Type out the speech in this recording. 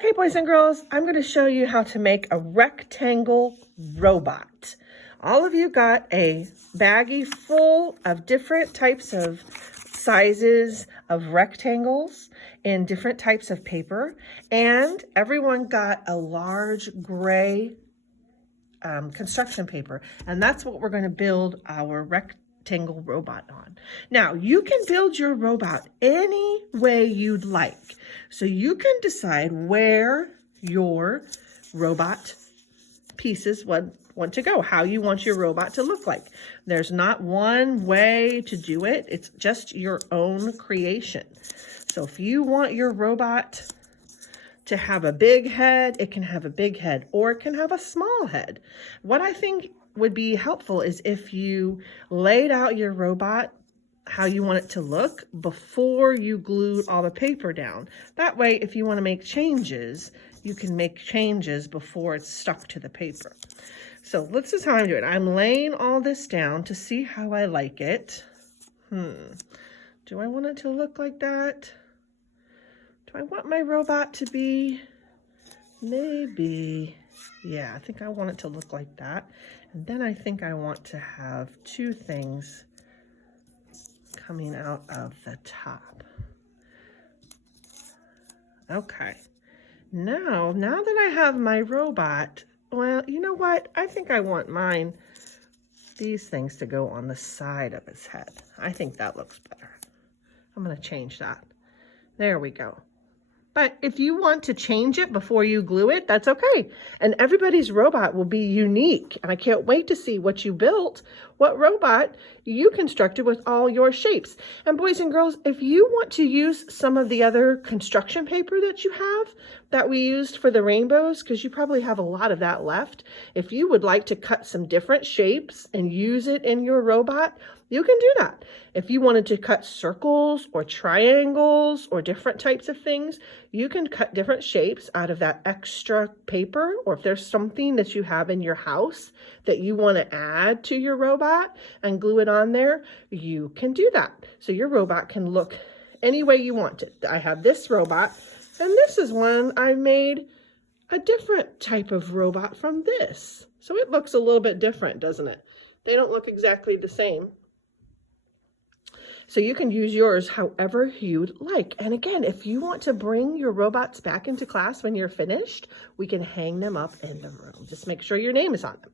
Okay, boys and girls, I'm going to show you how to make a rectangle robot. All of you got a baggie full of different types of sizes of rectangles in different types of paper, and everyone got a large gray construction paper, and that's what we're going to build our rectangle robot on. Now, you can build your robot any way you'd like. So you can decide where your robot pieces want to go, how you want your robot to look like. There's not one way to do it. It's just your own creation. So if you want your robot to have a big head, it can have a big head, or it can have a small head. What I think would be helpful is if you laid out your robot how you want it to look before you glued all the paper down. That way, if you want to make changes, you can make changes before it's stuck to the paper. So this is how I'm doing it. I'm laying all this down to see how I like it. Do I want it to look like that? Do I want my robot to be, maybe, yeah, I think I want it to look like that. And then I think I want to have two things coming out of the top. Okay, now that I have my robot, well, you know what? I think I want these things to go on the side of his head. I think that looks better. I'm going to change that. There we go. But if you want to change it before you glue it, that's okay. And everybody's robot will be unique. And I can't wait to see what you built, what robot you constructed with all your shapes. And boys and girls, if you want to use some of the other construction paper that you have that we used for the rainbows, because you probably have a lot of that left, if you would like to cut some different shapes and use it in your robot, you can do that. If you wanted to cut circles or triangles or different types of things, you can cut different shapes out of that extra paper. Or if there's something that you have in your house that you want to add to your robot and glue it on there, you can do that. So your robot can look any way you want it. I have this robot, and this is one I made a different type of robot from this. So it looks a little bit different, doesn't it? They don't look exactly the same. So you can use yours however you'd like. And again, if you want to bring your robots back into class when you're finished, we can hang them up in the room. Just make sure your name is on them.